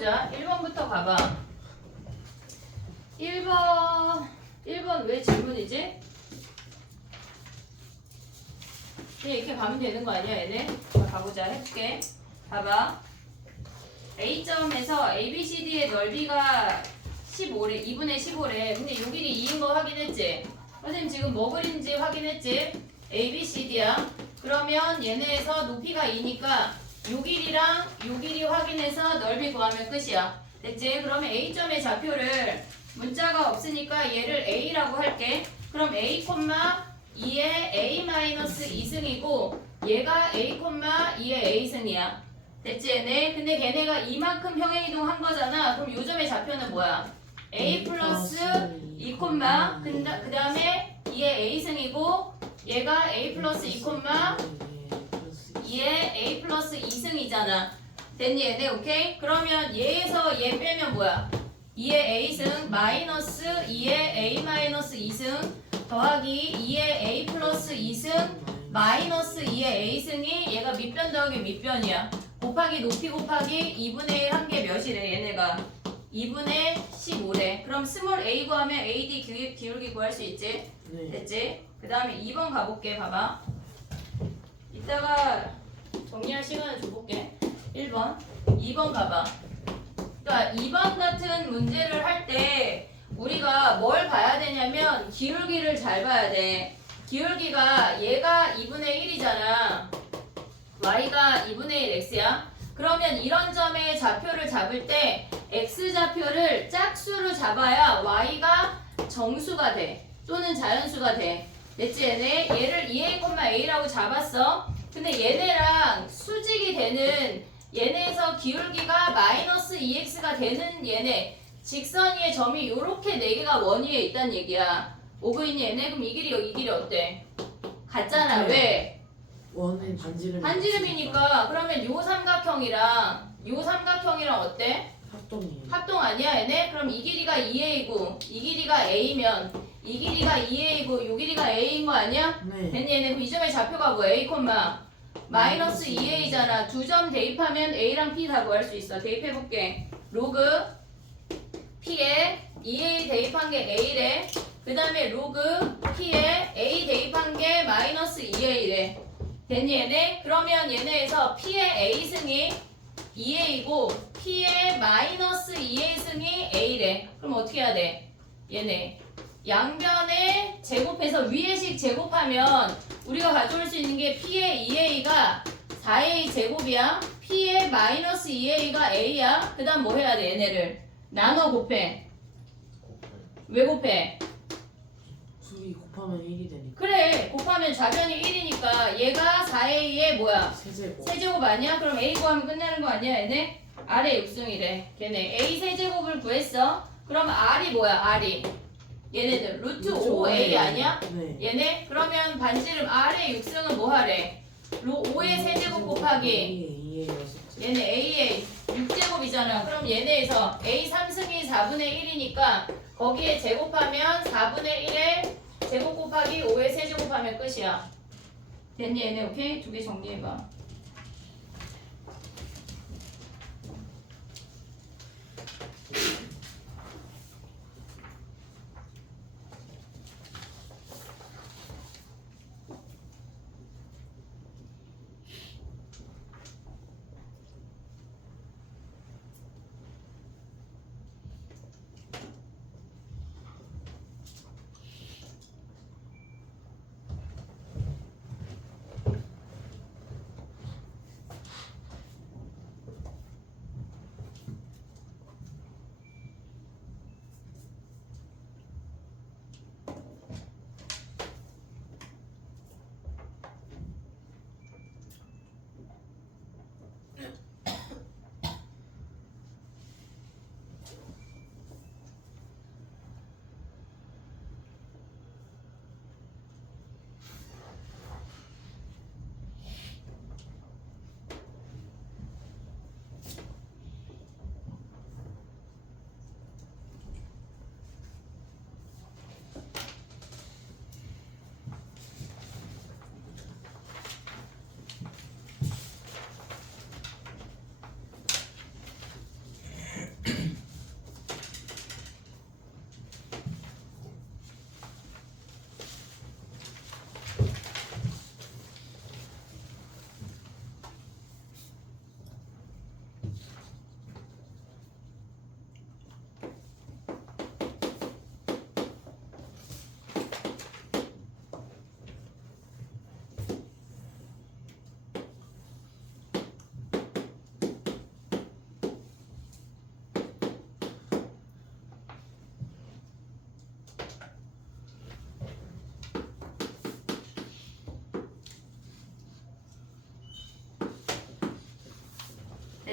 해보자. 1번부터 가봐. 1번 왜 질문이지? 그냥 이렇게 가면 되는 거 아니야, 얘네? 자, 가보자. 해볼게. 봐봐. A점에서 ABCD의 넓이가 15래. 2분의 15래. 근데 요 길이 2인 거 확인했지? 선생님 지금 뭐 그린지 확인했지? ABCD야. 그러면 얘네에서 높이가 2니까 요 길이랑 요 길이 확인해서 넓이 구하면 끝이야. 됐지? 그러면 A점의 좌표를 문자가 없으니까 얘를 A라고 할게. 그럼 A, 2의 A-2승이고 얘가 A, 2의 A승이야. 됐지 얘네? 근데 걔네가 이만큼 평행이동 한 거잖아. 그럼 요점의 좌표는 뭐야? A 플러스 2, 그 다음에 2의 A승이고 얘가 A 플러스 2, 2의 A 플러스 2승이잖아. 됐니 얘네? 오케이? 그러면 얘에서 얘 빼면 뭐야? 2의 A승 마이너스 2의 A 마이너스 2승 더하기 2의 A 플러스 2승 마이너스 2의 A승이 얘가 밑변 더하기 밑변이야. 곱하기 높이 곱하기 2분의 1 한 게 몇이래 얘네가? 2분의 15래. 그럼 스몰 a 구하면 AD 기울기 구할 수 있지? 네. 됐지? 그 다음에 2번 가볼게. 봐봐. 이따가 정리할 시간을 줘볼게. 1번 2번 봐봐. 그러니까 2번 같은 문제를 할 때 우리가 뭘 봐야 되냐면 기울기를 잘 봐야 돼. 기울기가 얘가 2분의 1이잖아. y가 2분의 1 x야. 그러면 이런 점의 좌표를 잡을 때 x좌표를 짝수로 잡아야 y가 정수가 돼. 또는 자연수가 돼. 됐지 얘네? 얘를 2a,a라고 잡았어. 근데 얘네랑 수직이 되는 얘네에서 기울기가 마이너스 2x가 되는 얘네 직선 위에 점이 요렇게 4개가 원 위에 있단 얘기야. 오고 있니 얘네? 그럼 이 길이 어때? 같잖아. 왜? 원은 반지름. 반지름이니까. 그러면 요 삼각형이랑 요 삼각형이랑 어때? 합동이에요. 합동 아니야 얘네? 그럼 이 길이가 2a고 이 길이가 a면 이 길이가 2a고 요 길이가 a인 거 아니야? 네. 됐니 얘네? 그럼 이 점의 좌표가 뭐야? a, 마이너스 2a잖아. 두 점 대입하면 a랑 p 다 구할 수 있어. 대입해볼게. 로그 p에 2a 대입한 게 a래. 그 다음에 로그 p에 a 대입한 게 마이너스 2a래. 됐니 얘네? 그러면 얘네에서 p의 a승이 2a이고 p의 마이너스 2a승이 a래. 그럼 어떻게 해야 돼? 얘네 양변에 제곱해서 위에식 제곱하면 우리가 가져올 수 있는 게 p의 2a가 4a 제곱이야. p의 마이너스 2a가 a야. 그 다음 뭐 해야 돼? 얘네를 나눠 곱해. 왜 곱해? 둘이 곱하면 1이 되니까. 그래 곱하면 좌변이 1이니까 얘가 4a의 뭐야? 세제곱. 세제곱 아니야? 그럼 a 구하면 끝나는 거 아니야 얘네? r의 육승이래. 걔네 a 세제곱을 구했어. 그럼 r이 뭐야? r이 얘네들 루트 5a 아니야? 네. 얘네? 그러면 반지름 r의 육승은 뭐 하래? 5의 세제곱 곱하기 얘네 a의 6제곱이잖아. 그럼 얘네에서 a 3승이 4분의 1이니까 거기에 제곱하면 4분의 1에 제곱 곱하기 5의 세제곱하면 끝이야. 됐니 얘네? 오케이? 두 개 정리해봐.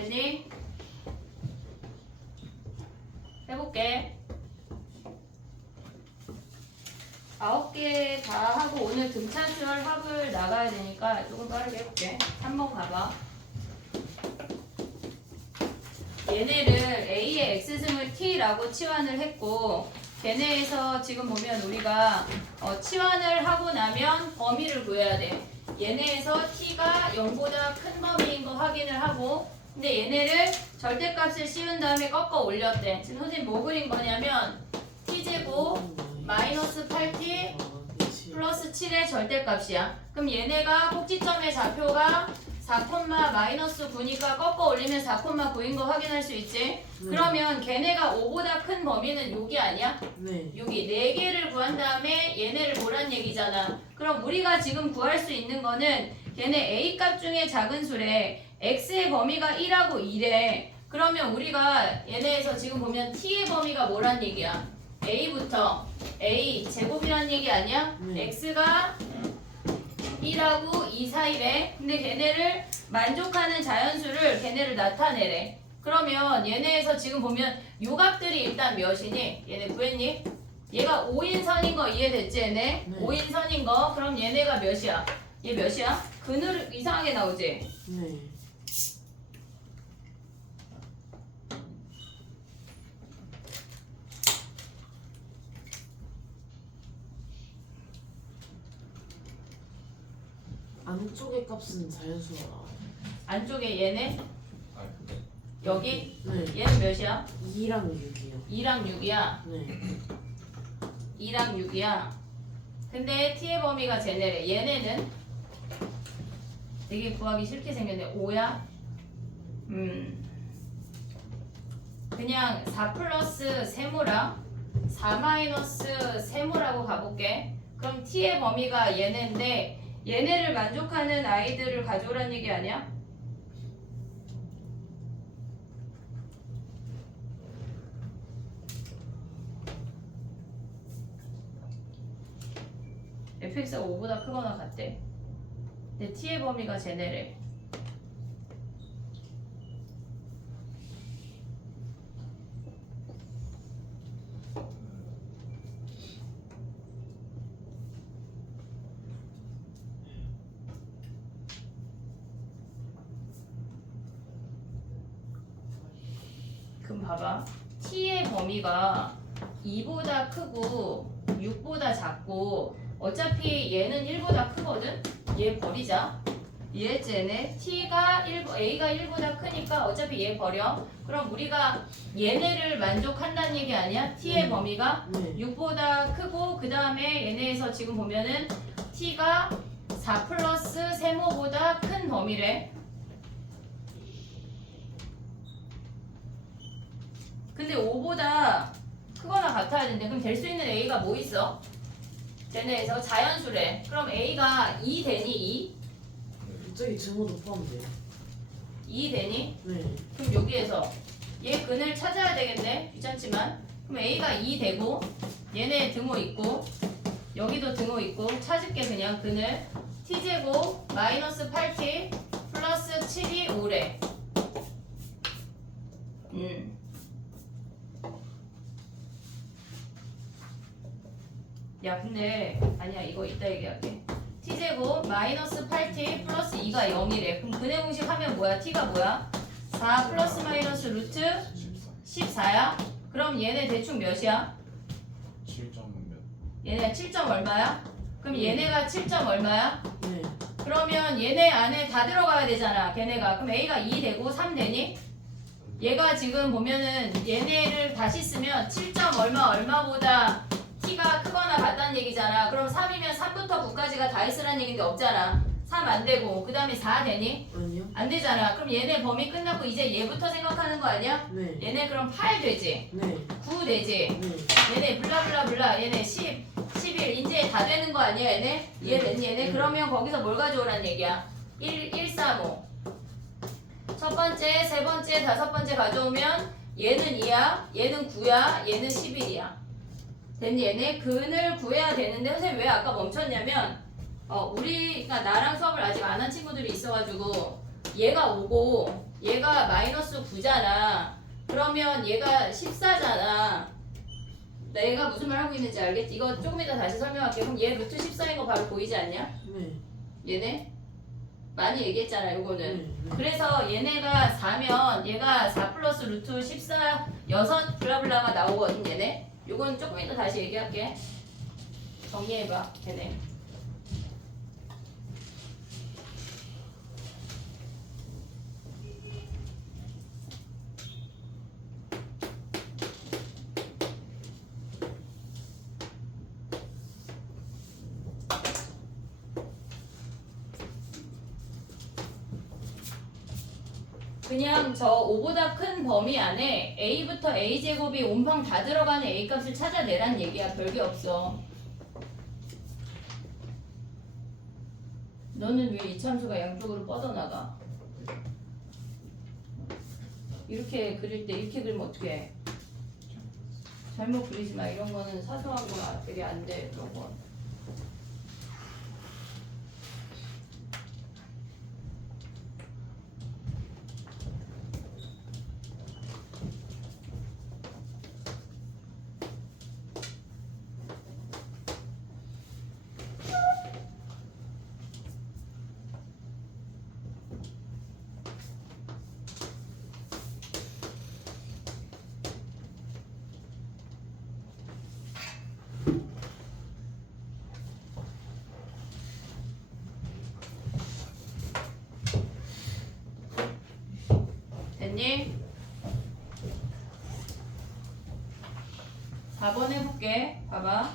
됐니? 해볼게. 9개 다 하고 오늘 등차수열 합을 나가야 되니까 조금 빠르게 해볼게. 3번 가봐. 얘네를 A의 X승을 T라고 치환을 했고 걔네에서 지금 보면 우리가 치환을 하고 나면 범위를 구해야 돼. 얘네에서 T가 0보다 큰 범위인 거 확인을 하고 근데 얘네를 절대값을 씌운 다음에 꺾어 올렸대. 지금 선생님 뭐 그린 거냐면 T제곱 마이너스 8T 플러스 7의 절대값이야. 그럼 얘네가 꼭지점의 좌표가 4,-9니까 꺾어 올리면 4,9인 거 확인할 수 있지? 그러면 걔네가 5보다 큰 범위는 여기 아니야? 네. 여기 4개를 구한 다음에 얘네를 보란 얘기잖아. 그럼 우리가 지금 구할 수 있는 거는 걔네 A값 중에 작은 수래. X의 범위가 1하고 2래. 그러면 우리가 얘네에서 지금 보면 T의 범위가 뭐란 얘기야? A부터 A 제곱이란 얘기 아니야? X가 1하고 2 사이래. 근데 걔네를 만족하는 자연수를 걔네를 나타내래. 그러면 얘네에서 지금 보면 요 값들이 일단 몇이니? 얘네 구했니? 얘가 5인선인 거 이해됐지 얘네? 네. 5인선인 거. 그럼 얘네가 몇이야? 얘 몇이야? 근을 이상하게 나오지? 네. 안쪽의 값은 자연수가 나와요. 안쪽에 얘네? 아니, 여기? 네. 얘는 몇이야? 2랑 6이요. 2랑 6이야. 네. 2랑 6이야. 근데 T의 범위가 쟤네래. 얘네는 되게 구하기 싫게 생겼네. 5야? 그냥 4 플러스 세모랑 4 마이너스 세모라고 가볼게. 그럼 T의 범위가 얘네인데 얘네를 만족하는 아이들을 가져오란 얘기 아니야? fx가 5보다 크거나 같대. 근데 t의 범위가 쟤네래. 그럼 봐봐. t의 범위가 2보다 크고 6보다 작고 어차피 얘는 1보다 크거든? 얘 버리자. 이해했지 얘네? A가 1보다 크니까 어차피 얘 버려. 그럼 우리가 얘네를 만족한다는 얘기 아니야? T의 범위가 네. 6보다 크고 그 다음에 얘네에서 지금 보면은 T가 4 플러스 세모보다 큰 범위래. 근데 5보다 크거나 같아야 되는데 그럼 될 수 있는 A가 뭐 있어? 쟤네에서 자연수래. 그럼 A가 2 되니? 2? 갑자기 증오도 포함돼요. 2 되니? 네. 그럼 여기에서 얘 근을 찾아야 되겠네. 귀찮지만. 그럼 A가 2 되고 얘네 등호 있고 여기도 등호 있고 찾을게 그냥 근을. T제곱 마이너스 8T 플러스 7이 5래. 야 근데 아니야 이거 이따 얘기할게. T제곱 마이너스 8T 플러스 2가 0이래. 그럼 근의 공식 하면 뭐야? T가 뭐야? 4 플러스 마이너스 루트 14야? 그럼 얘네 대충 몇이야? 7점 몇? 얘네 7점 얼마야? 그럼 얘네가 7점 얼마야? 네. 그러면 얘네 안에 다 들어가야 되잖아 걔네가. 그럼 A가 2 되고 3 되니? 얘가 지금 보면은 얘네를 다시 쓰면 7점 얼마보다 T가 크거나 같다는 얘기잖아. 그럼 3이면 3부터 9까지가 다 있으라는 얘기인데 없잖아. 3 안 되고 그 다음에 4 되니? 아니요? 안 되잖아. 그럼 얘네 범위 끝났고 이제 얘부터 생각하는 거 아니야? 네. 얘네 그럼 8 되지? 네. 9 되지? 네. 얘네 블라블라블라 얘네 10, 11 이제 다 되는 거 아니야 얘네? 이해됐니 얘네? 네. 그러면 거기서 뭘 가져오란 얘기야? 1, 3, 5 첫 번째, 세 번째, 다섯 번째 가져오면 얘는 2야, 얘는 9야, 얘는 11이야. 됐니 얘네? 근을 구해야 되는데 선생님 왜 아까 멈췄냐면 우리가 나랑 수업을 아직 안 한 친구들이 있어가지고 얘가 5고 얘가 마이너스 9잖아. 그러면 얘가 14잖아. 내가 무슨 말 하고 있는지 알겠지? 이거 조금 이따 다시 설명할게. 그럼 얘 루트 14인 거 바로 보이지 않냐? 네. 얘네? 많이 얘기했잖아, 요거는. 네. 그래서 얘네가 4면 얘가 4 플러스 루트 14, 6 블라블라가 나오거든, 얘네. 요건 조금 이따 다시 얘기할게. 정리해봐, 걔네. 그냥 저 5보다 큰 범위 안에 a부터 a제곱이 온팡 다 들어가는 a 값을 찾아내란 얘기야. 별게 없어. 너는 왜 이 참수가 양쪽으로 뻗어나가? 이렇게 그릴 때 이렇게 그리면 어떻게 해? 잘못 그리지 마. 이런 거는 사소한 거 되게 안 돼. 그런 건. 됐니? 4번 해볼게. 봐봐.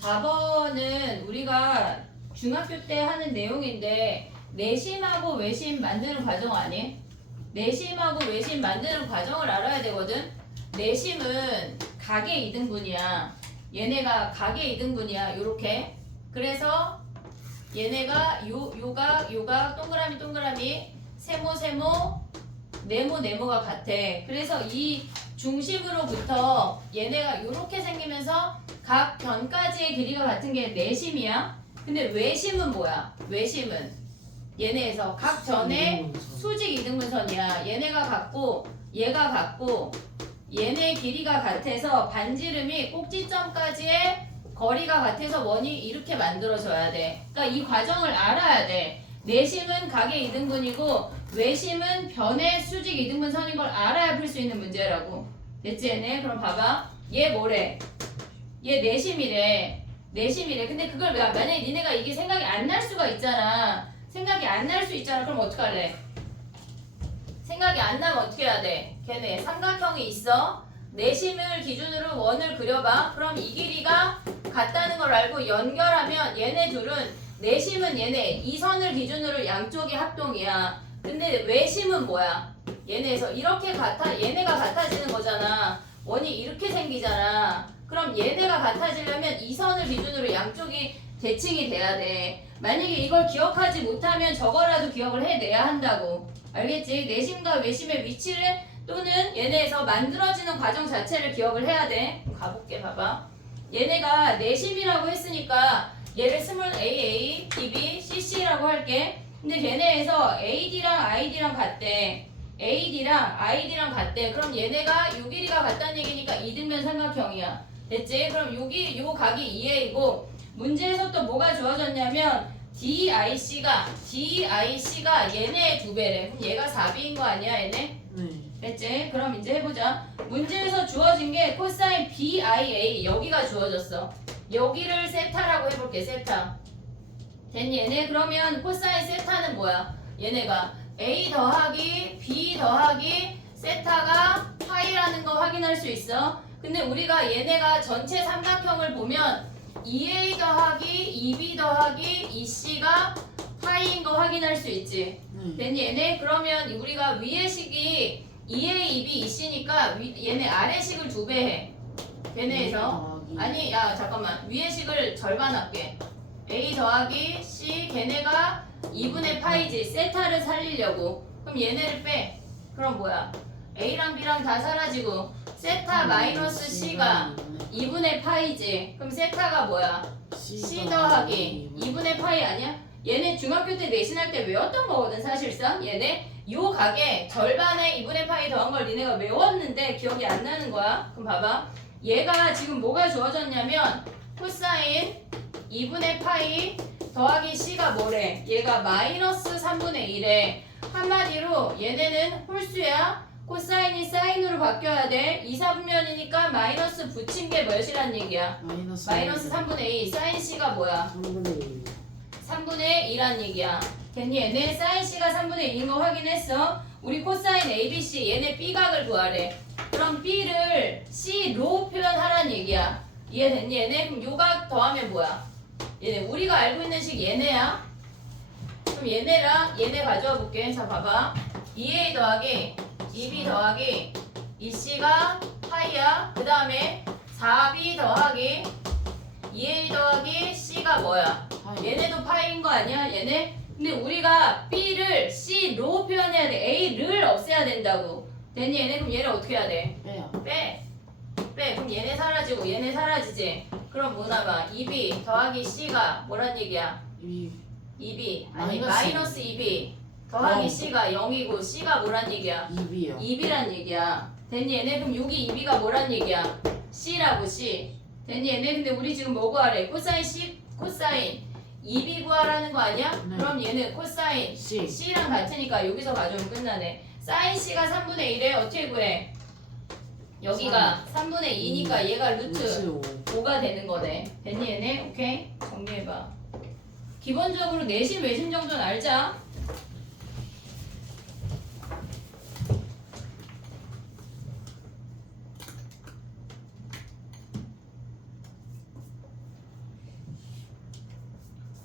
4번은 우리가 중학교 때 하는 내용인데 내심하고 외심 만드는 과정 아니? 내심하고 외심 만드는 과정을 알아야 되거든. 내심은 각의 이등분이야. 얘네가 각의 이등분이야. 요렇게. 그래서 얘네가 요각 동그라미 동그라미 세모 네모가 같아. 그래서 이 중심으로부터 얘네가 요렇게 생기면서 각 변까지의 길이가 같은 게 내심이야. 근데 외심은 뭐야? 외심은 얘네에서 각 변의 수직 이등분선이야. 얘네가 같고 얘가 같고 얘네 길이가 같아서 반지름이 꼭지점까지의 거리가 같아서 원이 이렇게 만들어져야 돼. 그러니까 이 과정을 알아야 돼. 내심은 각의 이등분이고 외심은 변의 수직 이등분선인 걸 알아야 풀 수 있는 문제라고. 됐지 얘네? 그럼 봐봐. 얘 뭐래? 얘 내심이래. 근데 그걸 만약에 니네가 이게 생각이 안 날 수가 있잖아. 생각이 안 날 수 있잖아. 그럼 어떡할래? 생각이 안 나면 어떻게 해야 돼? 걔네 삼각형이 있어. 내심을 기준으로 원을 그려봐. 그럼 이 길이가 같다는 걸 알고 연결하면 얘네 둘은 내심은 얘네 이 선을 기준으로 양쪽이 합동이야. 근데 외심은 뭐야? 얘네에서 이렇게 얘네가 같아지는 거잖아. 원이 이렇게 생기잖아. 그럼 얘네가 같아지려면 이 선을 기준으로 양쪽이 대칭이 돼야 돼. 만약에 이걸 기억하지 못하면 저거라도 기억을 해내야 한다고. 알겠지? 내심과 외심의 위치를 또는 얘네에서 만들어지는 과정 자체를 기억을 해야 돼. 가볼게. 봐봐. 얘네가 내심이라고 했으니까 얘를 스몰 AA, BB, CC라고 할게. 근데 걔네에서 AD랑 ID랑 같대. AD랑 ID랑 같대. 그럼 얘네가 요 길이가 같다는 얘기니까 이등변 삼각형이야. 됐지? 그럼 요 각이 2A이고 문제에서 또 뭐가 주어졌냐면 DIC가 얘네의 2배래. 그럼 얘가 4B인 거 아니야 얘네? 네. 됐지? 그럼 이제 해보자. 문제에서 주어진 게 코사인 BIA 여기가 주어졌어. 여기를 세타라고 해볼게. 세타. 됐니 얘네? 그러면 코사인 세타는 뭐야? 얘네가 A 더하기 B 더하기 세타가 파이라는 거 확인할 수 있어. 근데 우리가 얘네가 전체 삼각형을 보면 2A 더하기 2B 더하기 2C가 파이인 거 확인할 수 있지. 됐니 얘네? 그러면 우리가 위의 식이 2A, 2B, 2C니까 얘네 아래 식을 2배 해. 걔네에서 아니 야 잠깐만 위의 식을 절반 할게. A 더하기 C 걔네가 2분의 파이지. 세타를 살리려고. 그럼 얘네를 빼. 그럼 뭐야? A랑 B랑 다 사라지고 세타 마이너스 C가 2분의 파이지. 그럼 세타가 뭐야? C 더하기 2분의 파이 아니야? 얘네 중학교 때 내신할 때 외웠던 거거든 사실상. 얘네 요 각의 절반의 2분의 파이 더한 걸 니네가 외웠는데 기억이 안 나는 거야. 그럼 봐봐. 얘가 지금 뭐가 주어졌냐면 코사인 2분의 파이 더하기 c가 뭐래? 얘가 마이너스 3분의 1에 한마디로 얘네는 홀수야. 코사인이 사인으로 바뀌어야 돼. 2, 4분면이니까 마이너스 붙인 게 몇이란 얘기야? 마이너스 3분의 2. 사인 c가 뭐야? 3분의 1. 3분의 2란 얘기야. 됐니? 얘네 사인 c가 3분의 2인 거 확인했어. 우리 코사인 ABC 얘네 B각을 구하래. 그럼 B를 C로 표현하란 얘기야. 이해됐니? 얘네? 그럼 요각 더하면 뭐야? 얘네 우리가 알고 있는 식 얘네야. 그럼 얘네랑 얘네 가져와 볼게. 자 봐봐. 2A 더하기 2B 더하기 2C가 파이야. 그 다음에 4B 더하기 2A 더하기 C가 뭐야? 얘네도 파이인 거 아니야? 얘네? 근데 우리가 B를 C로 표현해야 돼. A를 없애야 된다고. 됐니? 얘네? 그럼 얘를 어떻게 해야 돼? 빼요. 빼. 그럼 얘네 사라지고 얘네 사라지지. 그럼 뭐나 봐. 2B 더하기 C가 뭐란 얘기야? 2B 아니 마이너스 2B 더하기 C가 0이고 C가 뭐란 얘기야? 2B요. 2B란 얘기야. 됐니? 얘네? 그럼 여기 2B가 뭐란 얘기야? C라고 C. 됐니? 얘네? 근데 우리 지금 뭐 구하래? 코사인 C 코사인 2B 구하라는 거 아니야? 네. 그럼 얘는 코사인 C. C랑 같으니까 여기서 가져오면 끝나네. 사인 C가 3분의 1에 어떻게 구해? 여기가 3분의 2니까 얘가 루트 5가 되는 거네. 됐니 얘네? 오케이? 정리해봐. 기본적으로 내심 외심 정도는 알자.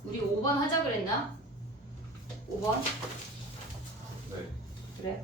우리 5번 하자 그랬나? 5번? 네. 그래.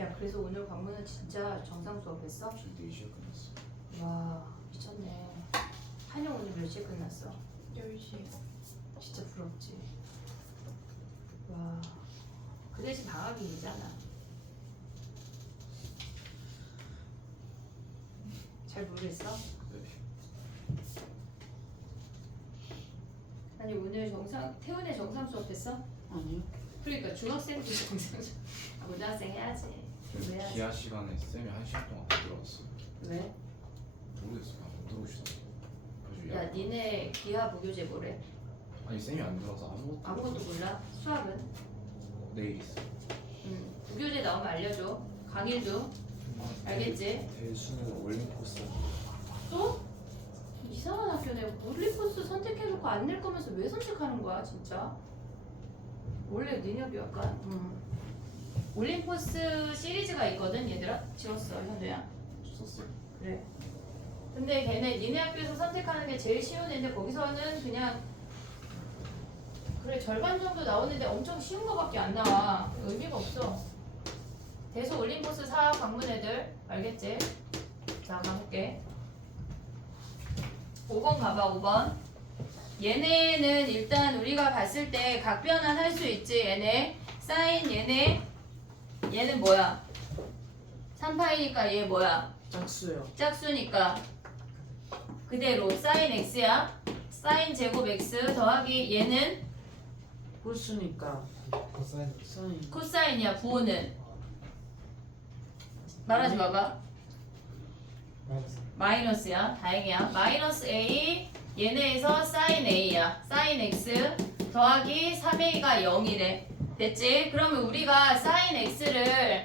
야 그래서 오늘 강문은 진짜 정상 수업했어? 저 4시에 끝났어. 와 미쳤네. 한영 오늘 몇 시에 끝났어? 10시. 진짜 부럽지. 와. 그 대신 방학이잖아. 잘 모르겠어? 네. 아니 오늘 정상 태훈의 정상 수업했어? 아니요. 그러니까 중학생도 정상 수업. 아, 고등학생 해야지. 왜 해야지? 기아 시간에 쌤이 1시간 동안 못 들어왔어. 왜? 모르겠어. 그냥 못 들어오시더라고. 그래서 야 니네 기하 무교재 뭐래? 아니 쌤이 안 들어서 아무것도 몰라? 수학은? 내일 있어. 무교재 나오면 알려줘. 강일도 알겠지? 대수는 올림포스. 또? 이상한 학교네. 올림포스 선택해놓고 안 낼 거면서 왜 선택하는 거야 진짜? 원래 니네도 약간 올림포스 시리즈가 있거든 얘들아. 지웠어 현우야. 썼어요. 그래. 근데 걔네 니네 학교에서 선택하는 게 제일 쉬운 애인데 거기서는 그냥 그래 절반 정도 나오는데 엄청 쉬운 거밖에 안 나와. 의미가 없어. 대소 올림포스 4 관문 애들 알겠지? 자 가볼게. 5번 가봐. 5번. 얘네는 일단 우리가 봤을 때 각변환 할 수 있지. 얘네 사인 얘는 뭐야? 3파이니까 얘 뭐야? 짝수요. 짝수니까 그대로 사인 x야. 사인 제곱 x 더하기 얘는 홀수니까 코사인 사인. 코사인이야. 부호는 말하지 마봐. 마이너스 마이너스야. 다행이야. 마이너스 a 얘네에서 사인 a야. 사인 x 더하기 3a가 0이래. 됐지? 그러면 우리가 사인 x를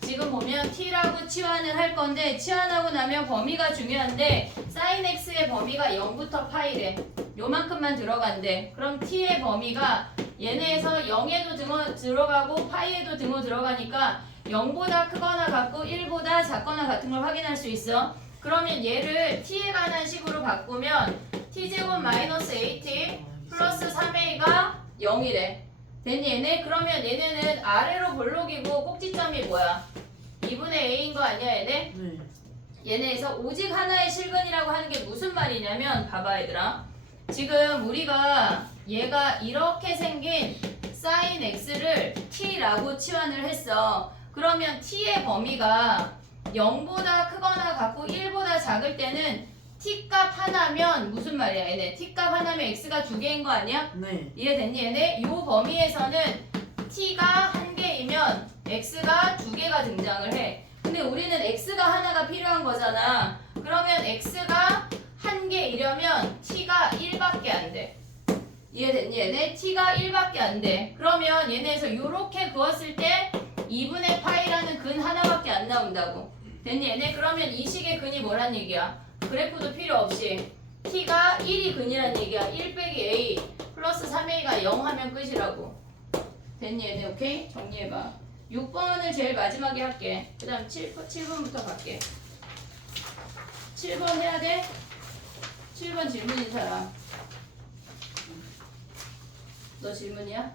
지금 보면 t라고 치환을 할 건데 치환하고 나면 범위가 중요한데 사인 x의 범위가 0부터 파이래. 요만큼만 들어간대. 그럼 t의 범위가 얘네에서 0에도 들어가고 파이에도 등호 들어가니까 0보다 크거나 같고 1보다 작거나 같은 걸 확인할 수 있어. 그러면 얘를 t에 관한 식으로 바꾸면 t제곱 마이너스 at 플러스 3a가 0이래. 됐니 얘네? 그러면 얘네는 아래로 볼록이고 꼭지점이 뭐야? 2분의 a인 거 아니야 얘네? 네. 얘네에서 오직 하나의 실근이라고 하는 게 무슨 말이냐면 봐봐 얘들아. 지금 우리가 얘가 이렇게 생긴 사인 x를 t라고 치환을 했어. 그러면 t의 범위가 0보다 크거나 같고 1보다 작을 때는 t값 하나면 무슨 말이야 얘네? t값 하나면 x가 2개인 거 아니야? 네. 이해됐니 얘네? 요 범위에서는 t가 한 개이면 x가 2개가 등장을 해. 근데 우리는 x가 하나가 필요한 거잖아. 그러면 x가 한 개이려면 t가 1밖에 안 돼. 이해됐니 얘네? t가 1밖에 안 돼. 그러면 얘네에서 요렇게 그었을 때 2분의 파이라는 근 하나밖에 안 나온다고. 됐니 얘네? 그러면 이 식의 근이 뭐란 얘기야? 그래프도 필요 없이 t가 1이 근이란 얘기야. 1 빼기 a 플러스 3a가 0 하면 끝이라고. 됐니 얘네? 오케이? 정리해봐. 6번을 제일 마지막에 할게. 그 다음 7번부터 갈게. 7번 해야 돼? 7번 질문인 사람. 너 질문이야?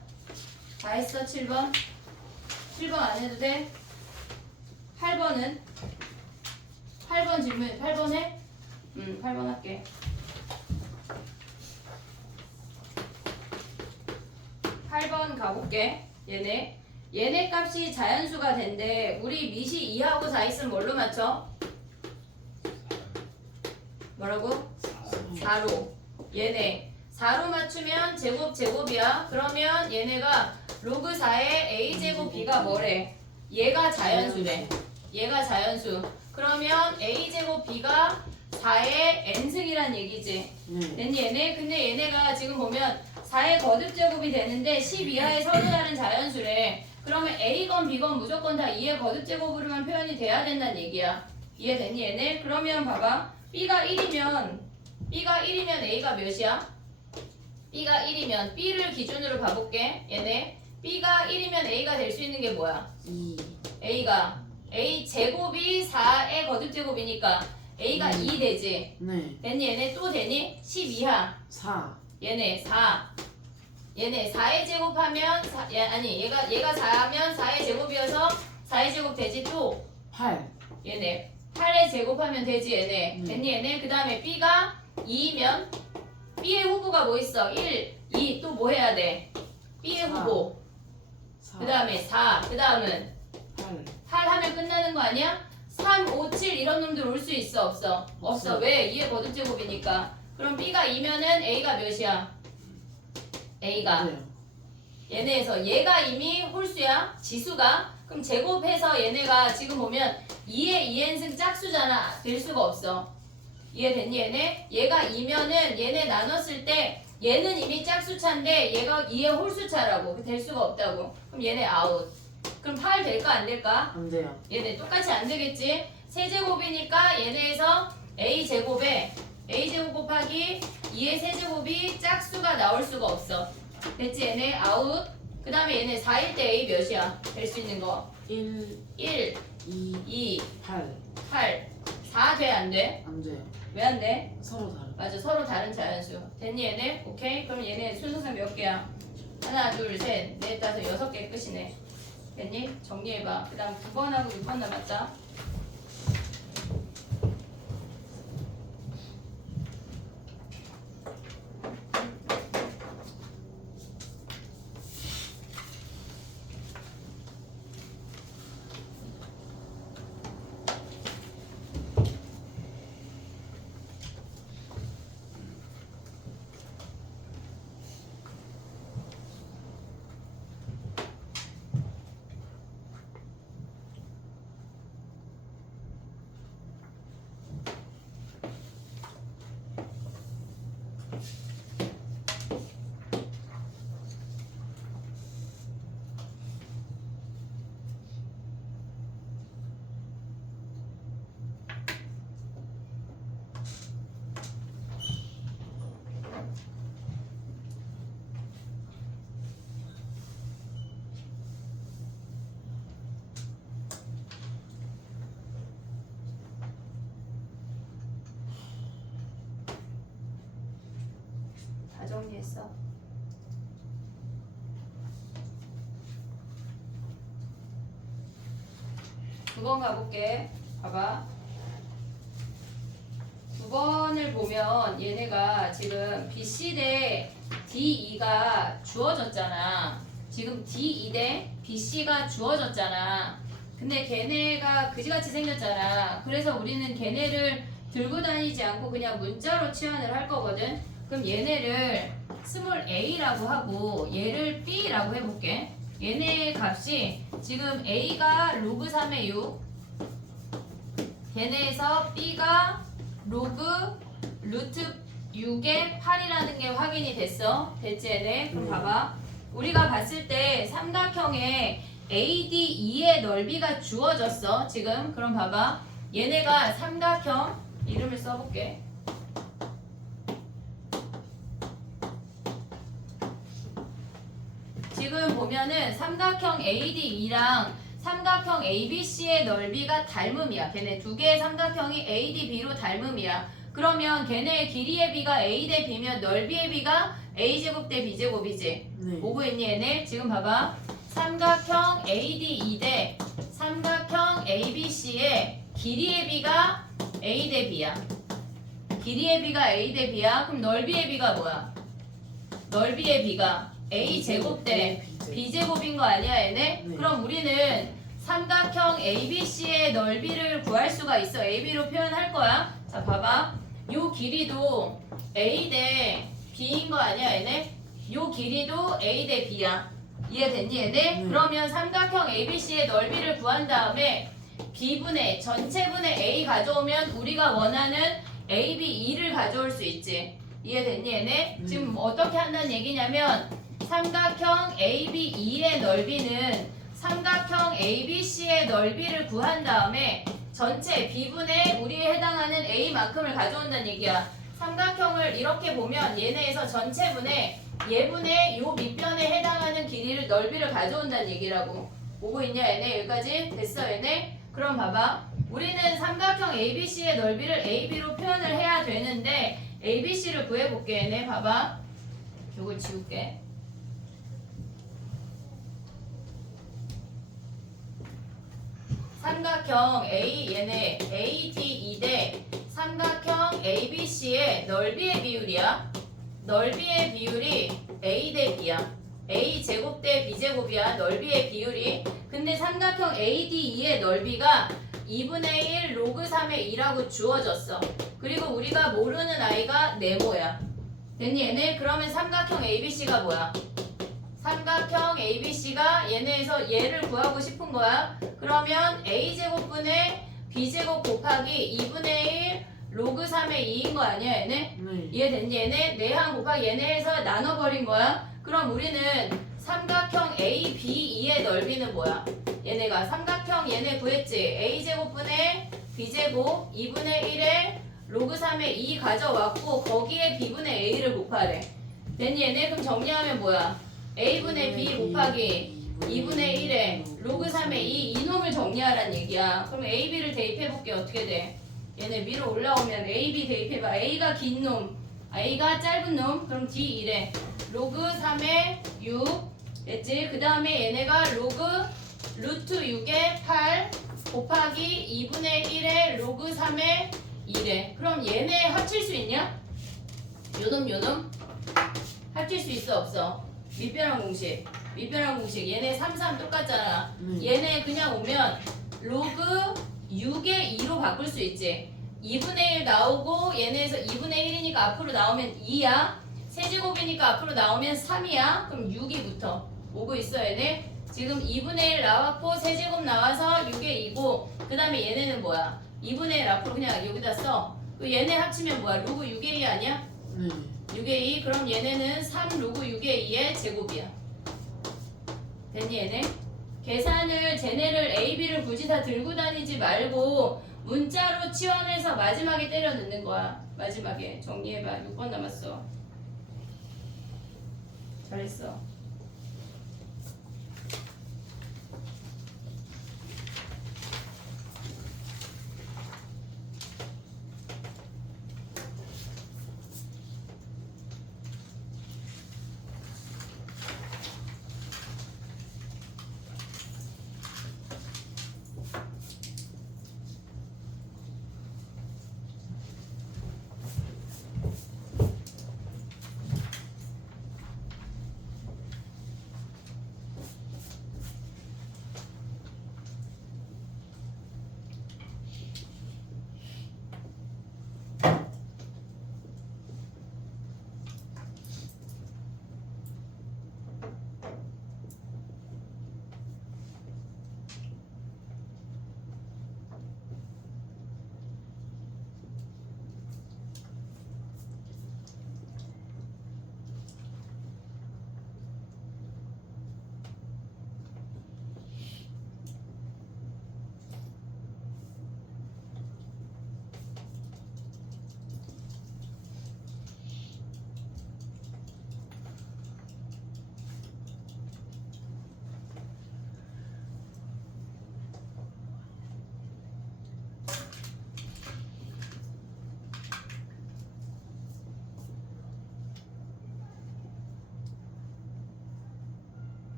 다 했어? 7번? 7번 안 해도 돼? 8번은? 8번 질문, 8번 해? 8번 할게. 8번 가볼게. 얘네 값이 자연수가 된대. 우리 밑이 2하고 4 있으면 뭘로 맞춰? 뭐라고? 4로. 얘네 4로 맞추면 제곱이야. 그러면 얘네가 로그 4의 a제곱 b가 뭐래? 얘가 자연수래. 얘가 자연수. 그러면 a제곱 b가 4의 n승이란 얘기지. 네. 됐니 얘네? 근데 얘네가 지금 보면 4의 거듭제곱이 되는데 10 이하의 서로 다른 자연수래. 그러면 a건 b건 무조건 다 2의 거듭제곱으로만 표현이 돼야 된다는 얘기야. 이해됐니 얘네? 그러면 봐봐. b가 1이면 a가 몇이야? b가 1이면 b를 기준으로 봐볼게. 얘네 b가 1이면 a가 될 수 있는 게 뭐야? 2. a가 a 제곱이 4의 거듭제곱이니까 a가 2 되지. 네. 됐니 얘네? 또 되니? 10 이하. 4. 얘네 4. 얘네 4의 제곱하면 얘가 4하면 4의 제곱이어서 4의 제곱 되지. 또 8. 얘네 8의 제곱하면 되지. 얘네 됐니 얘네? 그 다음에 b가 2면 b의 후보가 뭐 있어? 1, 2 또 뭐 해야 돼? b의 4. 후보 4. 그 다음에 4 그 다음은 8. 8 하면 끝나는 거 아니야? 3, 5, 7 이런 놈들 올 수 있어? 없어? 없어. 왜? 2의 거듭제곱이니까. 그럼 b가 2면은 a가 몇이야? a가 네. 얘네에서 얘가 이미 홀수야. 지수가. 그럼 제곱해서 얘네가 지금 보면 2의 2n승 짝수잖아. 될 수가 없어. 이해됐니 얘네? 얘가 2면은 얘네 나눴을 때 얘는 이미 짝수차인데 얘가 2의 홀수차라고. 될 수가 없다고. 그럼 얘네 아웃. 그럼 8 될까 안 될까? 안 돼요. 얘네 똑같이 안 되겠지? 세제곱이니까 얘네에서 a제곱 곱하기 2의 세제곱이 짝수가 나올 수가 없어. 됐지? 얘네 아웃. 그 다음에 얘네 4일 때 a 몇이야? 될 수 있는 거 1, 1, 2, 2, 8. 8 4 돼? 안 돼? 안 돼요. 왜 안 돼? 서로 다르. 맞아, 서로 다른 자연수. 됐니 얘네? 오케이? 그럼 얘네 순서상 몇 개야? 하나 둘 셋 넷 다섯 6개 끝이네. 됐니? 정리해봐. 그 다음 9번하고 6번 남았다. 다 정리했어. 두 번 가볼게. 봐봐. 9번을 보면 얘네가 지금 BC 대 DE가 주어졌잖아. 지금 DE 대 BC가 주어졌잖아. 근데 걔네가 그지같이 생겼잖아. 그래서 우리는 걔네를 들고 다니지 않고 그냥 문자로 치환을 할 거거든. 그럼 얘네를 스몰 a라고 하고 얘를 b라고 해볼게. 얘네 값이 지금 a가 로그 3의 6, 걔네에서 b가 로그 루트 6의 8이라는 게 확인이 됐어. 됐지 얘네? 그럼 봐봐. 우리가 봤을 때 삼각형의 ADE의 넓이가 주어졌어. 지금 그럼 봐봐. 얘네가 삼각형 이름을 써볼게. 지금 보면은 삼각형 ADE랑 삼각형 ABC의 넓이가 닮음이야. 걔네 두 개의 삼각형이 ADB로 닮음이야. 그러면 걔네의 길이의 b가 A 대 B면 넓이의 b가 A제곱 대 B제곱이지. 네. 보고 있니 얘네? 지금 봐봐. 삼각형 ADE 대 삼각형 ABC의 길이의 b가 A 대 B야. 길이의 b가 A 대 B야. 그럼 넓이의 b가 뭐야? 넓이의 b가 A제곱 대 B제곱인 거 아니야 얘네? 네. 그럼 우리는 삼각형 ABC의 넓이를 구할 수가 있어. AB로 표현할 거야. 자 봐봐. 요 길이도 A 대 B인 거 아니야 얘네? 요 길이도 A 대 B야. 이해됐니 얘네? 네. 그러면 삼각형 ABC의 넓이를 구한 다음에 B분의 전체분의 A 가져오면 우리가 원하는 AB 2를 가져올 수 있지. 이해됐니 얘네? 네. 지금 어떻게 한다는 얘기냐면 삼각형 AB2의 넓이는 삼각형 ABC의 넓이를 구한 다음에 전체 B분의 우리에 해당하는 A만큼을 가져온다는 얘기야. 삼각형을 이렇게 보면 얘네에서 전체분의 얘분의 요 밑변에 해당하는 길이를 넓이를 가져온다는 얘기라고. 보고 있냐 얘네? 여기까지 됐어 얘네? 그럼 봐봐. 우리는 삼각형 ABC의 넓이를 AB로 표현을 해야 되는데 ABC를 구해볼게 얘네. 봐봐. 요걸 지울게. 삼각형 A 얘네 ADE 대 삼각형 ABC의 넓이의 비율이야. 넓이의 비율이 A 대 B야. A 제곱 대 B 제곱이야. 넓이의 비율이. 근데 삼각형 ADE의 넓이가 2분의 1 로그 3의 2라고 주어졌어. 그리고 우리가 모르는 아이가 네모야. 됐니 얘네? 그러면 삼각형 ABC가 뭐야? 삼각형 ABC가 얘네에서 얘를 구하고 싶은 거야. 그러면 A제곱분의 B제곱 곱하기 2분의 1 로그 3의 2인 거 아니야 얘네? 네. 이해됐니 얘네? 내항 곱하기 얘네 해서 나눠버린 거야. 그럼 우리는 삼각형 ABE의 넓이는 뭐야? 얘네가 삼각형 얘네 구했지? A제곱분의 B제곱 2분의 1에 로그 3의 2 가져왔고 거기에 B분의 A를 곱하래. 됐니 얘네? 그럼 정리하면 뭐야? A분의 B 곱하기 2분의 1에 로그 3의 2 이놈을 정리하란 얘기야. 그럼 AB를 대입해볼게. 어떻게 돼? 얘네 위로 올라오면 AB 대입해봐. A가 긴 놈, A가 짧은 놈. 그럼 D1에 로그 3의 6 됐지? 그 다음에 얘네가 로그 루트 6의 8 곱하기 2분의 1의 로그 3의 1에 그럼 얘네 합칠 수 있냐? 요놈 합칠 수 있어 없어? 밑변환 공식 얘네 3, 3 똑같잖아. 얘네 그냥 오면 로그 6의 2로 바꿀 수 있지. 2분의 1 나오고 얘네에서 2분의 1이니까 앞으로 나오면 2야. 세제곱이니까 앞으로 나오면 3이야. 그럼 6이 붙어. 오고 있어 얘네. 지금 2분의 1 나왔고 세제곱 나와서 6의 2고 그 다음에 얘네는 뭐야? 2분의 1 앞으로 그냥 여기다 써. 그 얘네 합치면 뭐야? 로그 6의 2 아니야? 6의 2 그럼 얘네는 3 로그 6의 2의 제곱이야. 됐니 얘네? 계산을 쟤네를 A, B를 굳이 다 들고 다니지 말고 문자로 치환해서 마지막에 때려 넣는 거야. 마지막에 정리해봐. 6번 남았어. 잘했어.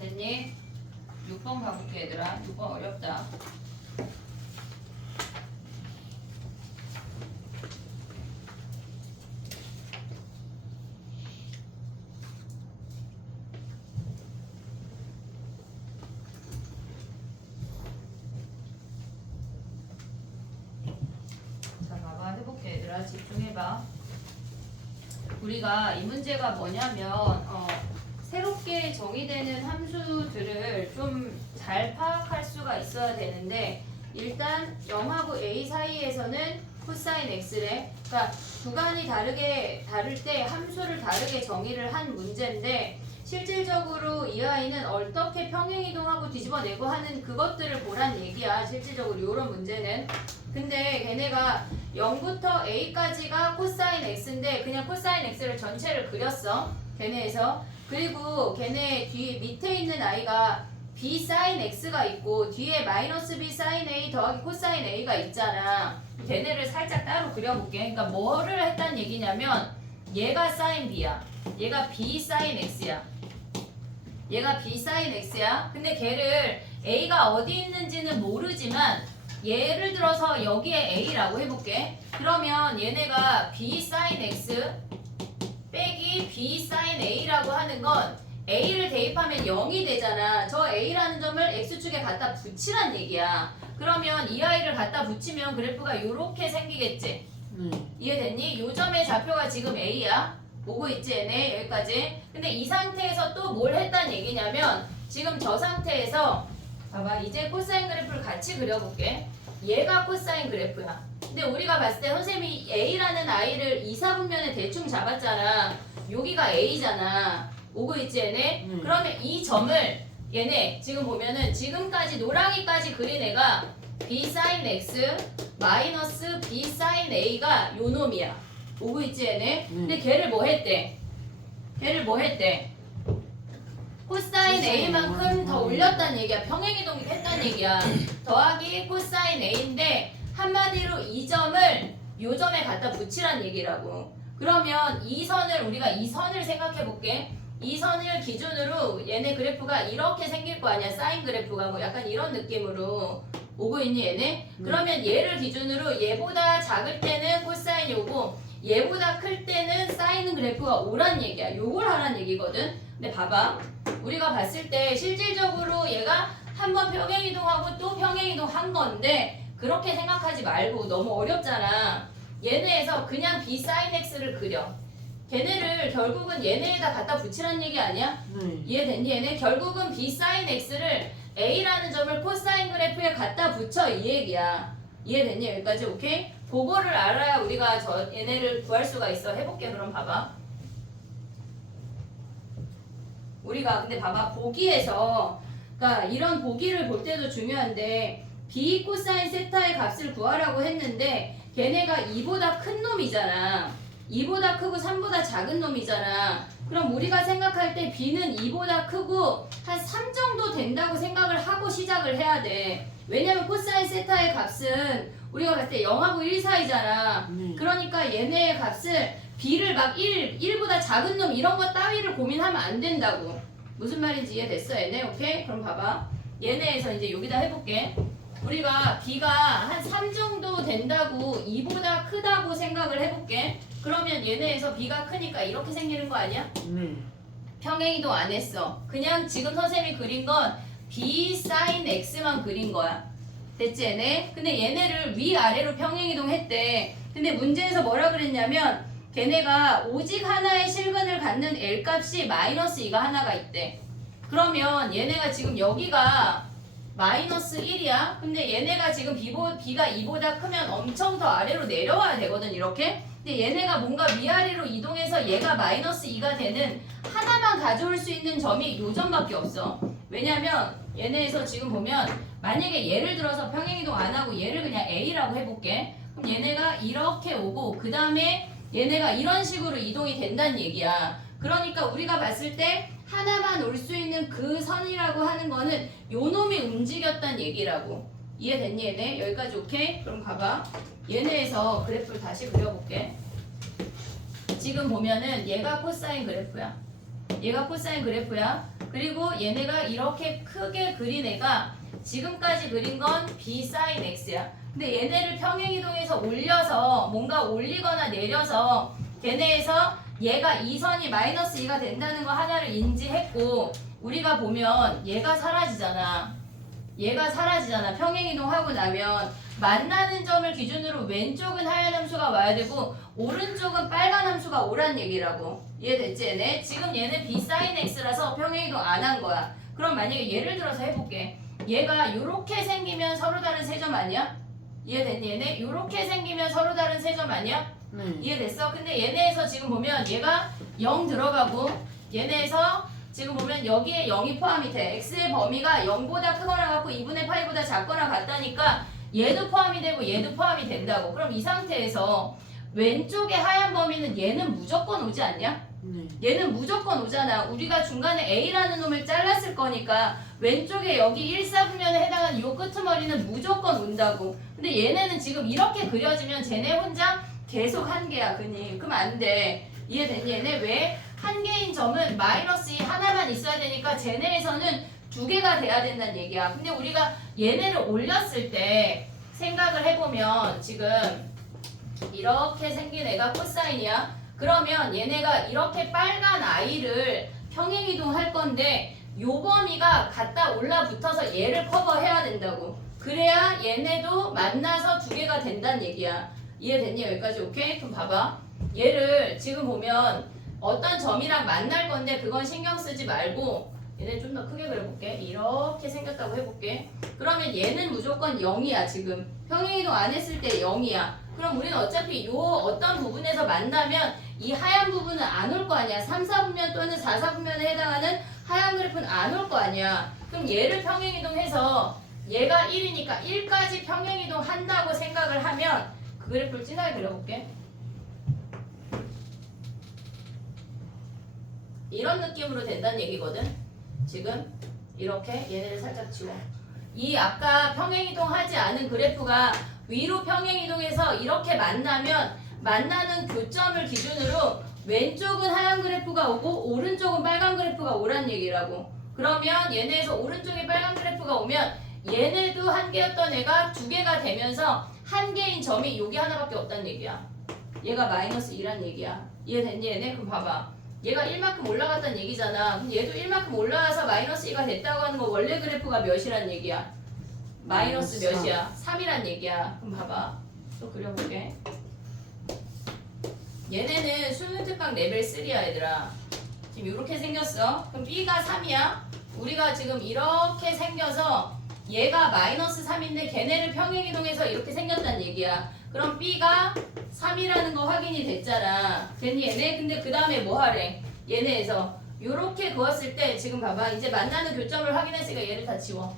됐니? 6번 가볼게 얘들아. 6번 어렵다. 자 봐봐 해볼게 얘들아. 집중해봐. 우리가 이 문제가 뭐냐면 새롭게 정의되는 함수들을 좀 잘 파악할 수가 있어야 되는데 일단 0하고 a 사이에서는 코사인 x래. 그러니까 구간이 다를 때 함수를 다르게 정의를 한 문제인데 실질적으로 이 아이는 어떻게 평행이동하고 뒤집어내고 하는 그것들을 보란 얘기야. 실질적으로 이런 문제는. 근데 걔네가 0부터 a까지가 코사인 x인데 그냥 코사인 x를 전체를 그렸어. 걔네에서. 그리고 걔네 뒤 밑에 있는 아이가 b sin x가 있고 뒤에 마이너스 b sin a 더하기 코사인 a가 있잖아. 걔네를 살짝 따로 그려볼게. 그러니까 뭐를 했단 얘기냐면 얘가 sin b야. 얘가 b sin x야. 얘가 b sin x야. 근데 걔를 a가 어디 있는지는 모르지만 예를 들어서 여기에 a라고 해볼게. 그러면 얘네가 b sin x 빼기 b sin a라고 하는 건 a를 대입하면 0이 되잖아. 저 a라는 점을 x축에 갖다 붙이란 얘기야. 그러면 이 아이를 갖다 붙이면 그래프가 이렇게 생기겠지. 이해됐니? 요 점의 좌표가 지금 a야. 오고 있지 얘네 여기까지. 근데 이 상태에서 또 뭘 했단 얘기냐면 지금 저 상태에서 봐봐 이제 코사인 그래프를 같이 그려볼게. 얘가 코사인 그래프야. 근데 우리가 봤을 때 선생님이 a라는 아이를 2, 4분면에 대충 잡았잖아. 여기가 a잖아. 오고 있지 얘네? 그러면 이 점을 얘네 지금 보면은 지금까지 노랑이까지 그린 애가 b sin x 마이너스 b sin a가 요 놈이야. 오고 있지 얘네? 근데 걔를 뭐 했대? 걔를 뭐 했대? 코사인 a만큼 더 올렸단 얘기야. 평행이동 했단 얘기야. 더하기 코사인 a인데 한마디로 이 점을 요 점에 갖다 붙이란 얘기라고. 그러면 이 선을 우리가 이 선을 생각해 볼게. 이 선을 기준으로 얘네 그래프가 이렇게 생길 거 아니야. 사인 그래프가 뭐 약간 이런 느낌으로 오고 있니 얘네? 그러면 얘를 기준으로 얘보다 작을 때는 코사인이 오고 얘보다 클 때는 사인 그래프가 오란 얘기야. 요걸 하란 얘기거든. 근데 봐봐. 우리가 봤을 때 실질적으로 얘가 한번 평행이동하고 또 평행이동 한 건데 그렇게 생각하지 말고 너무 어렵잖아. 얘네에서 그냥 b sin x를 그려. 걔네를 결국은 얘네에다 갖다 붙이란 얘기 아니야? 이해됐니? 얘네 결국은 b sin x를 a라는 점을 코사인 그래프에 갖다 붙여 이 얘기야. 이해됐니? 여기까지 오케이? 그거를 알아야 우리가 저 얘네를 구할 수가 있어. 해볼게. 그럼 봐봐. 우리가 근데 봐봐 보기에서 그러니까 이런 보기를 볼 때도 중요한데 b 코사인 세타의 값을 구하라고 했는데 걔네가 2보다 큰 놈이잖아. 2보다 크고 3보다 작은 놈이잖아. 그럼 우리가 생각할 때 b는 2보다 크고 한 3 정도 된다고 생각을 하고 시작을 해야 돼. 왜냐면 코사인 세타의 값은 우리가 봤을 때 0하고 1 사이잖아. 그러니까 얘네의 값을 b를 막 1보다 작은 놈 이런 거 따위를 고민하면 안 된다고. 무슨 말인지 이해됐어 얘네? 오케이? 그럼 봐봐. 얘네에서 이제 여기다 해볼게. 우리가 b가 한 3 정도 된다고 2보다 크다고 생각을 해볼게. 그러면 얘네에서 b가 크니까 이렇게 생기는 거 아니야? 평행이동 안 했어. 그냥 지금 선생님이 그린 건 b sin x만 그린 거야. 됐지 얘네? 근데 얘네를 위아래로 평행이동 했대. 근데 문제에서 뭐라 그랬냐면 걔네가 오직 하나의 실근을 갖는 L 값이 마이너스 2가 하나가 있대. 그러면 얘네가 지금 여기가 마이너스 1이야. 근데 얘네가 지금 B가 2보다 크면 엄청 더 아래로 내려와야 되거든 이렇게. 근데 얘네가 뭔가 위아래로 이동해서 얘가 마이너스 2가 되는 하나만 가져올 수 있는 점이 요 점밖에 없어. 왜냐면 얘네에서 지금 보면 만약에 예를 들어서 평행이동 안 하고 얘를 그냥 A라고 해볼게. 그럼 얘네가 이렇게 오고 그 다음에 얘네가 이런 식으로 이동이 된다는 얘기야. 그러니까 우리가 봤을 때 하나만 올 수 있는 그 선이라고 하는 거는 요 놈이 움직였단 얘기라고. 이해됐니 얘네? 여기까지 오케이? 그럼 봐봐. 얘네에서 그래프를 다시 그려볼게. 지금 보면은 얘가 코사인 그래프야. 얘가 코사인 그래프야. 그리고 얘네가 이렇게 크게 그린 애가 지금까지 그린 건 b sin x야. 근데 얘네를 평행이동해서 올려서 뭔가 올리거나 내려서 걔네에서 얘가 이 선이 마이너스 2가 된다는 거 하나를 인지했고 우리가 보면 얘가 사라지잖아. 얘가 사라지잖아. 평행이동하고 나면 만나는 점을 기준으로 왼쪽은 하얀 함수가 와야 되고 오른쪽은 빨간 함수가 오란 얘기라고. 이해됐지 얘네? 지금 얘는 b sin x라서 평행이동 안 한 거야. 그럼 만약에 예를 들어서 해볼게. 얘가 요렇게 생기면 서로 다른 세 점 아니야? 이해됐니 얘네? 요렇게 생기면 서로 다른 세 점 아니야? 이해됐어? 근데 얘네에서 지금 보면 얘가 0 들어가고 얘네에서 지금 보면 여기에 0이 포함이 돼. x의 범위가 0보다 크거나 같고 2분의 파이보다 작거나 같다니까 얘도 포함이 되고 얘도 포함이 된다고. 그럼 이 상태에서 왼쪽의 하얀 범위는 얘는 무조건 오지 않냐? 네. 얘는 무조건 오잖아. 우리가 중간에 A라는 놈을 잘랐을 거니까 왼쪽에 여기 1사분면에 해당하는 이 끄트머리는 무조건 온다고. 근데 얘네는 지금 이렇게 그려지면 쟤네 혼자 계속 한 개야. 그럼 안 돼. 이해됐니? 얘네 왜? 한 개인 점은 마이너스 2 하나만 있어야 되니까 쟤네에서는 두 개가 돼야 된다는 얘기야. 근데 우리가 얘네를 올렸을 때 생각을 해보면 지금 이렇게 생긴 애가 코사인이야. 그러면 얘네가 이렇게 빨간 아이를 평행이동할 건데 요 범위가 갖다 올라붙어서 얘를 커버해야 된다고. 그래야 얘네도 만나서 두 개가 된다는 얘기야. 이해됐니? 여기까지 오케이? 그럼 봐봐. 얘를 지금 보면 어떤 점이랑 만날 건데 그건 신경 쓰지 말고 얘네 좀 더 크게 그려볼게. 이렇게 생겼다고 해볼게. 그러면 얘는 무조건 0이야. 지금 평행이동 안 했을 때 0이야. 그럼 우리는 어차피 요 어떤 부분에서 만나면 이 하얀 부분은 안 올 거 아니야. 3, 4분면 또는 4, 4분면에 해당하는 하얀 그래프는 안 올 거 아니야. 그럼 얘를 평행이동해서 얘가 1이니까 1까지 평행이동 한다고 생각을 하면 그 그래프를 진하게 그려볼게. 이런 느낌으로 된다는 얘기거든. 지금 이렇게 얘네를 살짝 지워. 이 아까 평행이동하지 않은 그래프가 위로 평행이동해서 이렇게 만나면 만나는 교점을 기준으로 왼쪽은 하얀 그래프가 오고 오른쪽은 빨간 그래프가 오란 얘기라고. 그러면 얘네에서 오른쪽에 빨간 그래프가 오면 얘네도 한 개였던 애가 두 개가 되면서 한 개인 점이 여기 하나밖에 없다는 얘기야. 얘가 마이너스 2란 얘기야. 이해됐니 얘네? 그럼 봐봐. 얘가 1만큼 올라갔다는 얘기잖아. 그럼 얘도 1만큼 올라와서 마이너스 2가 됐다고 하는 거 원래 그래프가 몇이란 얘기야? 마이너스 몇이야? 3이란 얘기야. 그럼 봐봐. 또 그려볼게. 얘네는 수능 특강 레벨 3야 얘들아. 지금 이렇게 생겼어. 그럼 B가 3이야. 우리가 지금 이렇게 생겨서 얘가 마이너스 3인데 걔네를 평행이동해서 이렇게 생겼다는 얘기야. 그럼 B가 3이라는 거 확인이 됐잖아. 됐니 얘네? 근데 그 다음에 뭐 하래? 얘네에서 요렇게 그었을 때 지금 봐봐. 이제 만나는 교점을 확인했으니까 얘를 다 지워.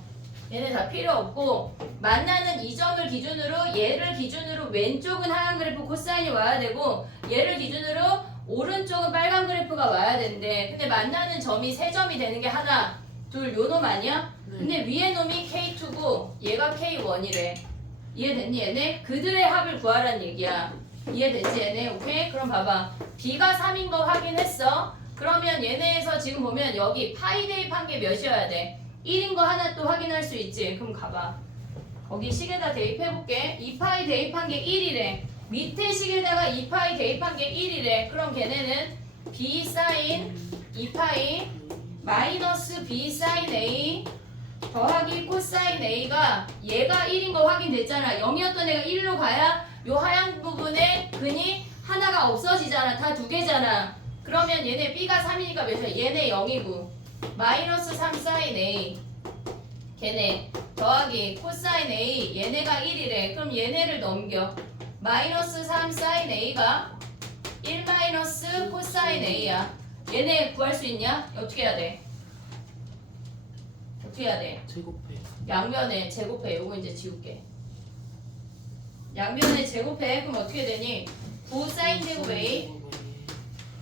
얘네 다 필요 없고 만나는 이 점을 기준으로 얘를 기준으로 왼쪽은 하얀 그래프 코사인이 와야 되고 얘를 기준으로 오른쪽은 빨간 그래프가 와야 된대. 근데 만나는 점이 세 점이 되는 게 하나, 둘, 요 놈 아니야? 근데 위에 놈이 K2고 얘가 K1이래. 이해됐니 얘네? 그들의 합을 구하란 얘기야. 이해됐지 얘네? 오케이? 그럼 봐봐. B가 3인 거 확인했어. 그러면 얘네에서 지금 보면 여기 파이 대입한 게 몇이어야 돼? 1인 거 하나 또 확인할 수 있지. 그럼 가봐. 거기 식에다 대입해볼게. 2파이 대입한 게 1이래. 밑에 식에다가 2파이 대입한 게 1이래. 그럼 걔네는 B 사인 2파이 마이너스 B 사인 A 더하기 코사인 A가 얘가 1인 거 확인됐잖아. 0이었던 애가 1로 가야 요 하얀 부분에 근이 하나가 없어지잖아. 다 두 개잖아. 그러면 얘네 B가 3이니까 몇이야? 얘네 0이고 마이너스 3 사인 A 걔네 더하기 코사인 A 얘네가 1이래. 그럼 얘네를 넘겨. 마이너스 3 사인 A가 1 마이너스 코사인 A야. 얘네 구할 수 있냐? 어떻게 해야 돼? 어떻게 해야 돼? 제곱해. 양면에 제곱해. 요거 이제 지울게. 양면에 제곱해. 그럼 어떻게 되니? 9 사인 제곱 A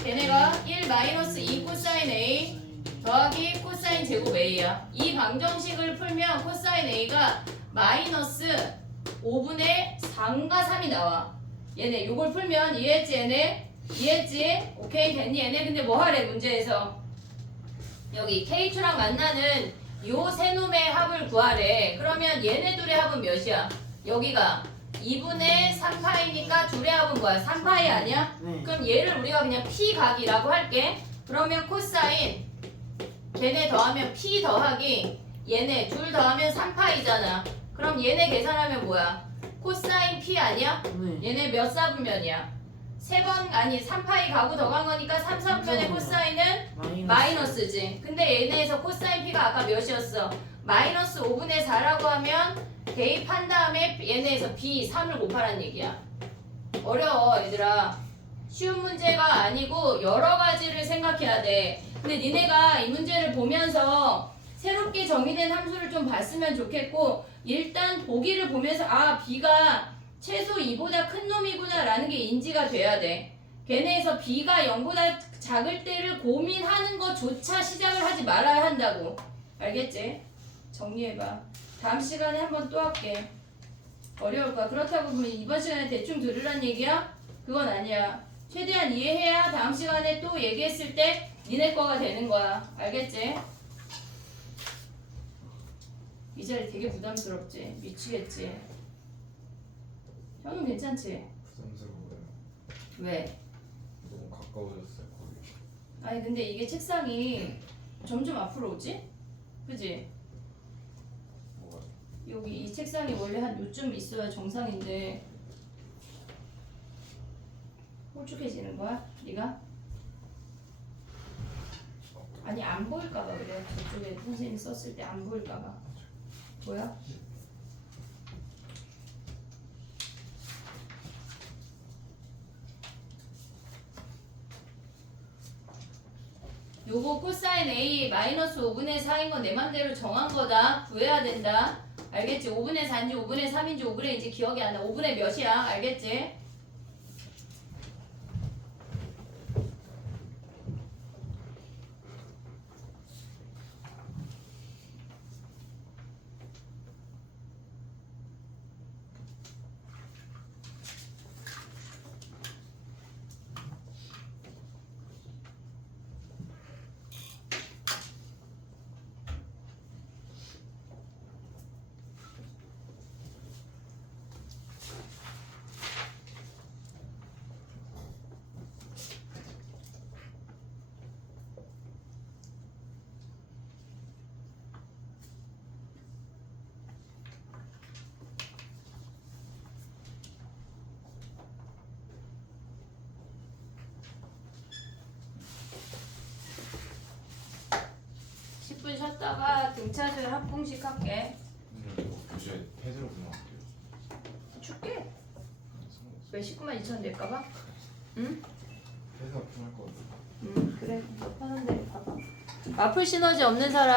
걔네가 1 마이너스 2 코사인 A 더하기 코사인 제곱 A야. 이 방정식을 풀면 코사인 A가 마이너스 5분의 4가 3이 나와. 얘네 요걸 풀면 이해했지 얘네? 이해했지? 오케이 됐니 얘네? 근데 뭐 하래 문제에서 여기 K2랑 만나는 요 세 놈의 합을 구하래. 그러면 얘네 둘의 합은 몇이야? 여기가 2분의 3파이니까 둘의 합은 뭐야? 3파이 아니야? 네. 그럼 얘를 우리가 그냥 P각이라고 할게. 그러면 코사인 걔네 더하면 P 더하기 얘네 둘 더하면 3파이잖아. 그럼 얘네 계산하면 뭐야? 코사인 P 아니야? 네. 얘네 몇 사분면이야? 3번 아니 3파이 가고 더 간 거니까 3, 4분면의 코사인은 마이너스지. 근데 얘네에서 코사인 P가 아까 몇이었어? 마이너스 5분의 4라고 하면 대입한 다음에 얘네에서 B 3을 곱하라는 얘기야. 어려워 얘들아. 쉬운 문제가 아니고 여러 가지를 생각해야 돼. 근데 니네가 이 문제를 보면서 새롭게 정의된 함수를 좀 봤으면 좋겠고 일단 보기를 보면서 아 B가 최소 2보다 큰 놈이구나 라는 게 인지가 돼야 돼. 걔네에서 B가 0보다 작을 때를 고민하는 것조차 시작을 하지 말아야 한다고. 알겠지? 정리해봐. 다음 시간에 한번 또 할게. 어려울 거야. 그렇다고 보면 이번 시간에 대충 들으란 얘기야? 그건 아니야. 최대한 이해해야 다음 시간에 또 얘기했을 때 니네 거가 되는 거야. 알겠지? 이 자리 되게 부담스럽지? 미치겠지? 형은 괜찮지? 부담스러워요. 왜? 너무 가까워졌어요 거기. 아니 근데 이게 책상이 점점 앞으로 오지? 그지? 뭐가? 여기 이 책상이 원래 한 요쯤 있어야 정상인데 홀쭉해지는 거야? 네가? 아니 안 보일까봐 그래. 저쪽에 선생님이 썼을 때 안 보일까봐. 뭐야? 요거 코사인 A 마이너스 5분의 4인 건 내 맘대로 정한 거다. 구해야 된다. 알겠지? 5분의 4인지 5분의 3인지 5분의 2인지 기억이 안 나. 5분의 몇이야? 알겠지? 쉬었다가 등차수열 합공식 할게. 교재 패드로 그만할게요. 줄게. 왜 19만 2천 낼까봐? 응? 패드가 필요할 것 같아요. 응 그래. 너 편한 대로 봐봐. 마플 시너지 없는 사람